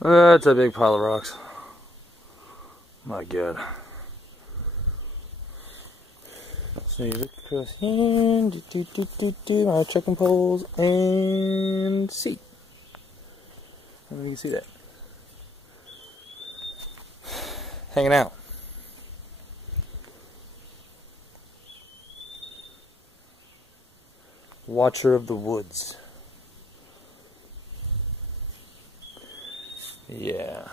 That's a big pile of rocks. My God. So you look across here, our checking poles, and see. I don't know if you can see that. Hanging out. Watcher of the woods. Yeah.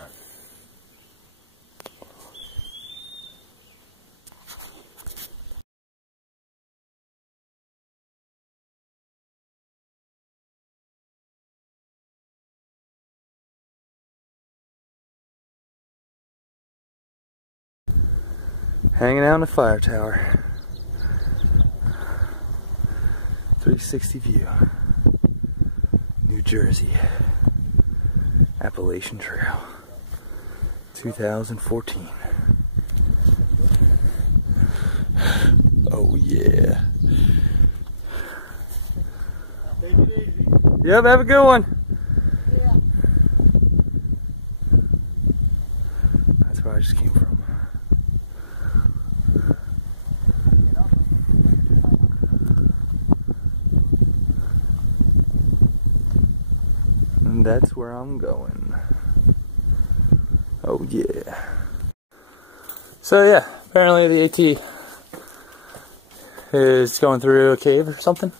Hanging out in a fire tower. 360 view. New Jersey. Appalachian Trail. 2014. Oh yeah. Take it easy. Yep, have a good one. Yeah. That's where I just came from. And that's where I'm going. Oh yeah. So yeah, apparently the AT is going through a cave or something.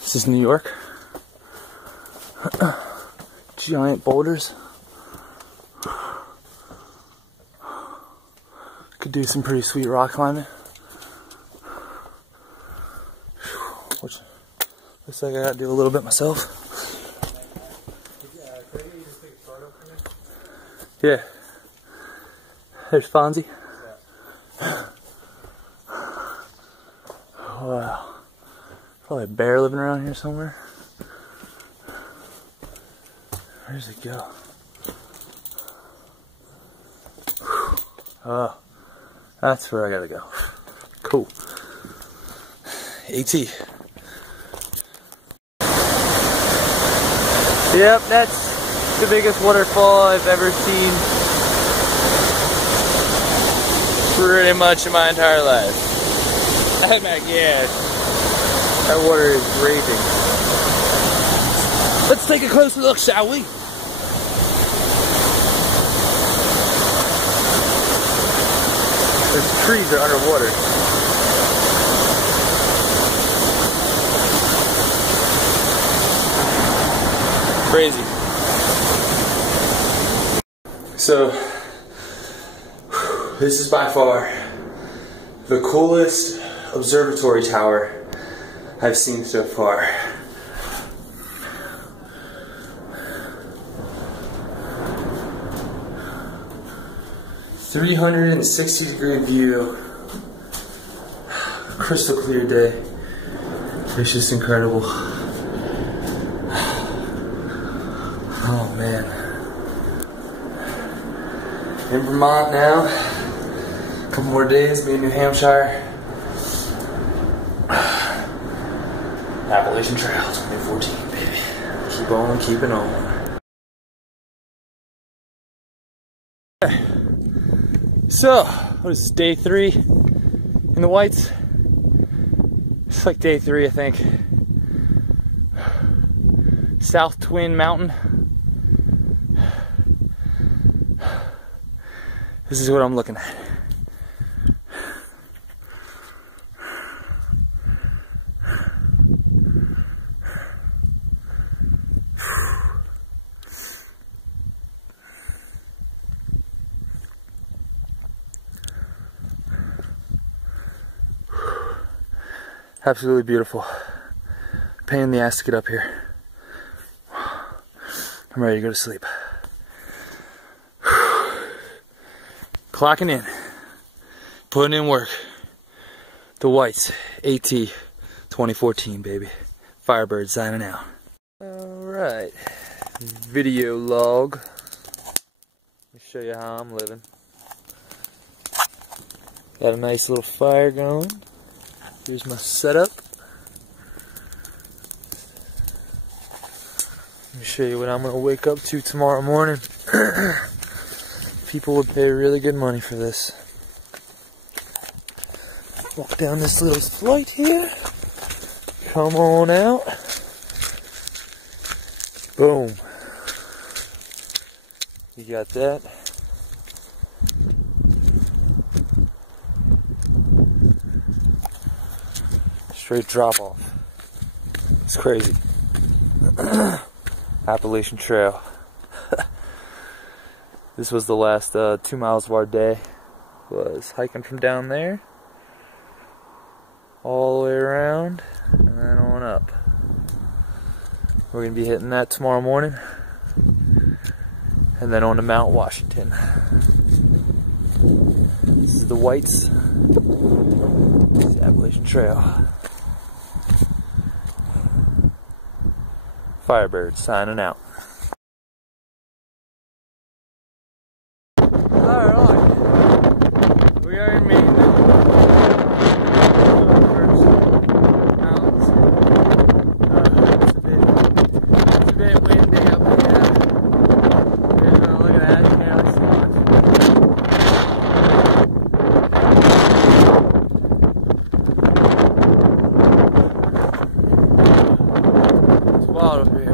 This is New York. Giant boulders. Could do some pretty sweet rock climbing. Which looks like I gotta do a little bit myself. Yeah. There's Fonzie. Wow. Probably a bear living around here somewhere. Where's it go? Oh, that's where I gotta go. Cool. AT. Yep, that's the biggest waterfall I've ever seen pretty much in my entire life. Oh my God. That water is raging. Let's take a closer look, shall we? The trees are underwater. Crazy. So, this is by far the coolest observatory tower I've seen so far. .360-degree view, crystal clear day. It's just incredible. Oh man. In Vermont now. A couple more days, be in New Hampshire. Appalachian Trail 2014, baby. Keep on keeping on. So, what is this, day 3 in the Whites? It's like day 3, I think. South Twin Mountain. This is what I'm looking at. Absolutely beautiful. Pain in the ass to get up here. I'm ready to go to sleep. Clocking in. Putting in work. The Whites, AT 2014, baby. Firebird signing out. Alright. Video log. Let me show you how I'm living. Got a nice little fire going. Here's my setup. Let me show you what I'm going to wake up to tomorrow morning. People would pay really good money for this. Walk down this little flight here. Come on out. Boom. You got that. Straight drop off. It's crazy. Appalachian Trail. This was the last 2 miles of our day. Was hiking from down there all the way around and then on up. We're gonna be hitting that tomorrow morning and then on to Mount Washington. This is the Whites. This is the Appalachian Trail. Firebird signing out. Alright, we are in Maine. It's a bit windy up here. Look at that, you can't see much. It's wild up here.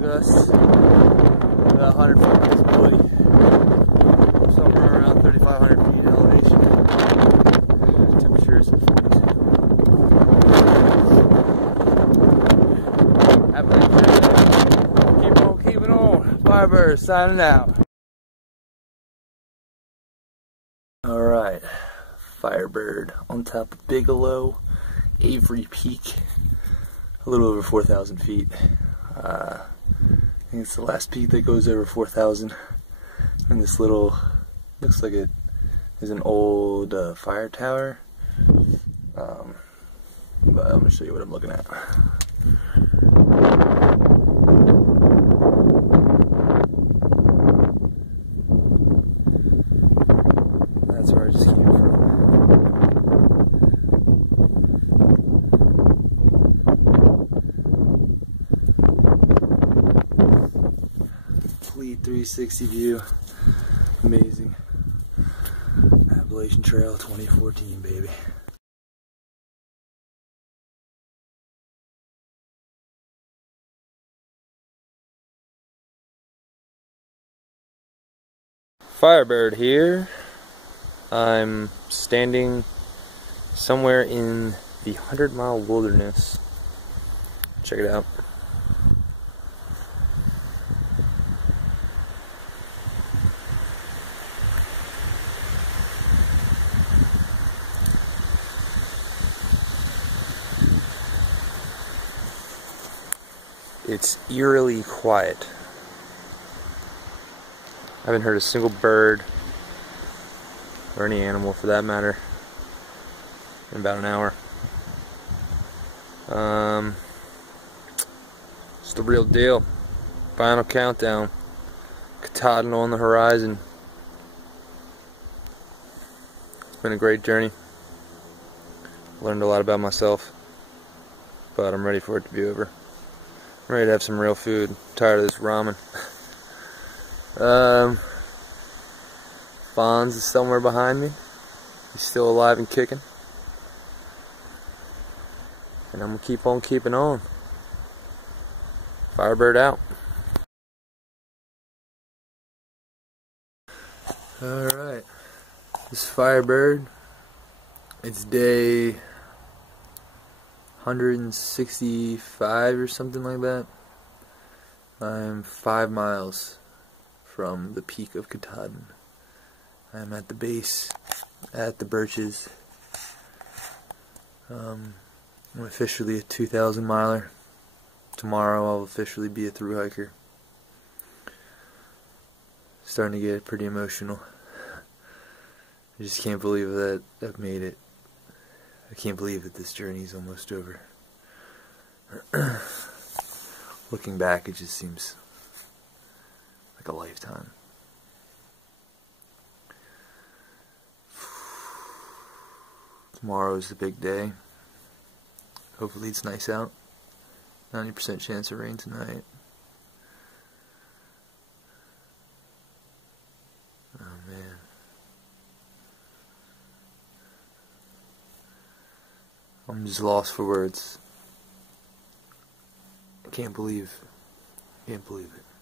Gusts, about 100 feet visibility. Somewhere around 3,500 feet elevation. Temperature is 40s. Keep on keeping on. Firebird signing out. Alright. Firebird on top of Bigelow, Avery Peak. A little over 4,000 feet. I think it's the last peak that goes over 4,000. And this little, looks like it is an old fire tower. But I'm going to show you what I'm looking at. That's where I just came from. Complete 360 view. Amazing. Appalachian Trail 2014, baby. Firebird here. I'm standing somewhere in the 100-mile wilderness. Check it out. It's eerily quiet. I haven't heard a single bird, or any animal for that matter, in about an hour. It's the real deal. Final countdown. Katahdin on the horizon. It's been a great journey. Learned a lot about myself, but I'm ready for it to be over. I'm ready to have some real food. I'm tired of this ramen. Fonz is somewhere behind me. He's still alive and kicking. And I'm gonna keep on keeping on. Firebird out. Alright. This is Firebird. It's day 165 or something like that. I'm 5 miles from the peak of Katahdin. I'm at the base, at the Birches. I'm officially a 2,000 miler. Tomorrow I'll officially be a thru hiker. Starting to get pretty emotional. I just can't believe that I've made it. I can't believe that this journey is almost over. Looking back, it just seems like a lifetime. Tomorrow is the big day. Hopefully it's nice out. 90% chance of rain tonight. Oh man. I'm just lost for words. Can't believe it.